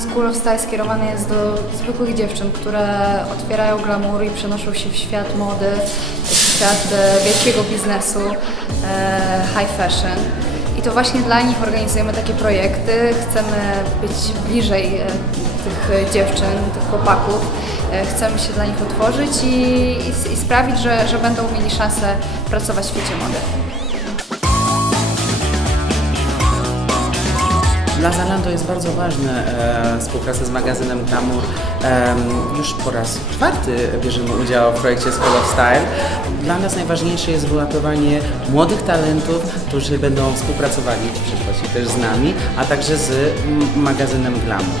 School of Style skierowany jest do zwykłych dziewczyn, które otwierają glamour i przenoszą się w świat mody, w świat e, wielkiego biznesu, e, high fashion. I to właśnie dla nich organizujemy takie projekty. Chcemy być bliżej e, tych dziewczyn, tych chłopaków. Chcemy się dla nich otworzyć i, i, i sprawić, że, że będą mieli szansę pracować w świecie mody. Dla Zalando jest bardzo ważna e, współpraca z magazynem Glamour. Em, już po raz czwarty bierzemy udział w projekcie School of Style. Dla nas najważniejsze jest wyłapywanie młodych talentów, którzy będą współpracowali w przyszłości też z nami, a także z magazynem Glamour.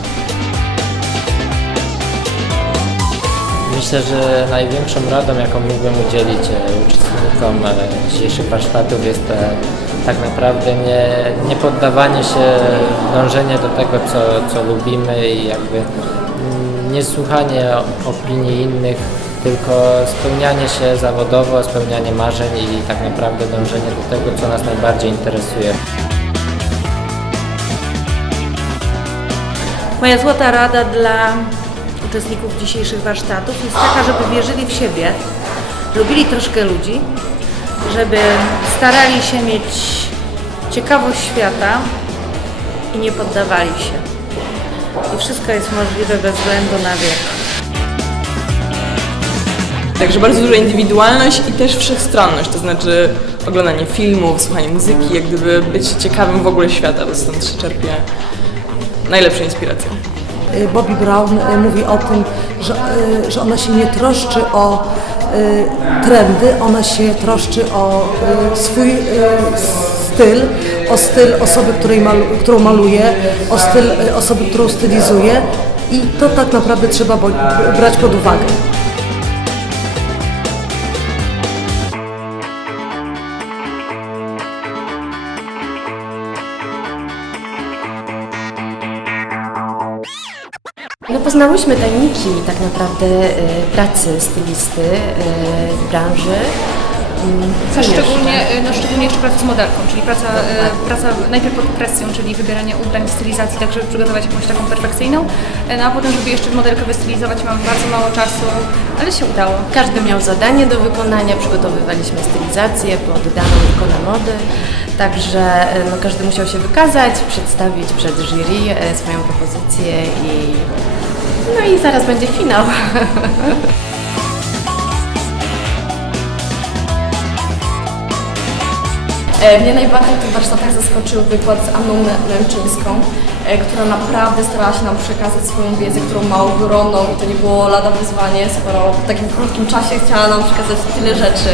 Myślę, że największą radą, jaką mógłbym udzielić e, uczestnikom e, dzisiejszych warsztatów jest e, tak naprawdę nie, nie poddawanie się, dążenie do tego, co, co lubimy i jakby nie słuchanie opinii innych, tylko spełnianie się zawodowo, spełnianie marzeń i tak naprawdę dążenie do tego, co nas najbardziej interesuje. Moja złota rada dla uczestników dzisiejszych warsztatów jest taka, żeby wierzyli w siebie, lubili troszkę ludzi, żeby starali się mieć ciekawość świata i nie poddawali się. I wszystko jest możliwe bez względu na wiek. Także bardzo duża indywidualność i też wszechstronność, to znaczy oglądanie filmów, słuchanie muzyki, jak gdyby być ciekawym w ogóle świata, bo stąd się czerpie najlepsza inspiracja. Y, Bobby Brown y, mówi o tym, że, y, że ona się nie troszczy o trendy, ona się troszczy o swój styl, o styl osoby, której malu, którą maluje, o styl osoby, którą stylizuje i to tak naprawdę trzeba brać pod uwagę. No poznałyśmy tajniki tak naprawdę y, pracy stylisty y, w branży. Mm, co jeszcze? Szczególnie, y, no, szczególnie jeszcze praca z modelką, czyli praca, y, praca najpierw pod presją, czyli wybieranie ubrań, stylizacji, tak żeby przygotować jakąś taką perfekcyjną, no a potem, żeby jeszcze modelkę wystylizować, mamy bardzo mało czasu, ale się udało. Każdy miał zadanie do wykonania, przygotowywaliśmy stylizację pod daną ikonę mody, także no, każdy musiał się wykazać, przedstawić przed jury swoją propozycję i no i zaraz będzie finał. Mnie najbardziej w tych warsztatach zaskoczył wykład z Anną Mę- Męczyńską, e, która naprawdę starała się nam przekazać swoją wiedzę, którą ma ogromną i to nie było lada wyzwanie, skoro w takim krótkim czasie chciała nam przekazać tyle rzeczy.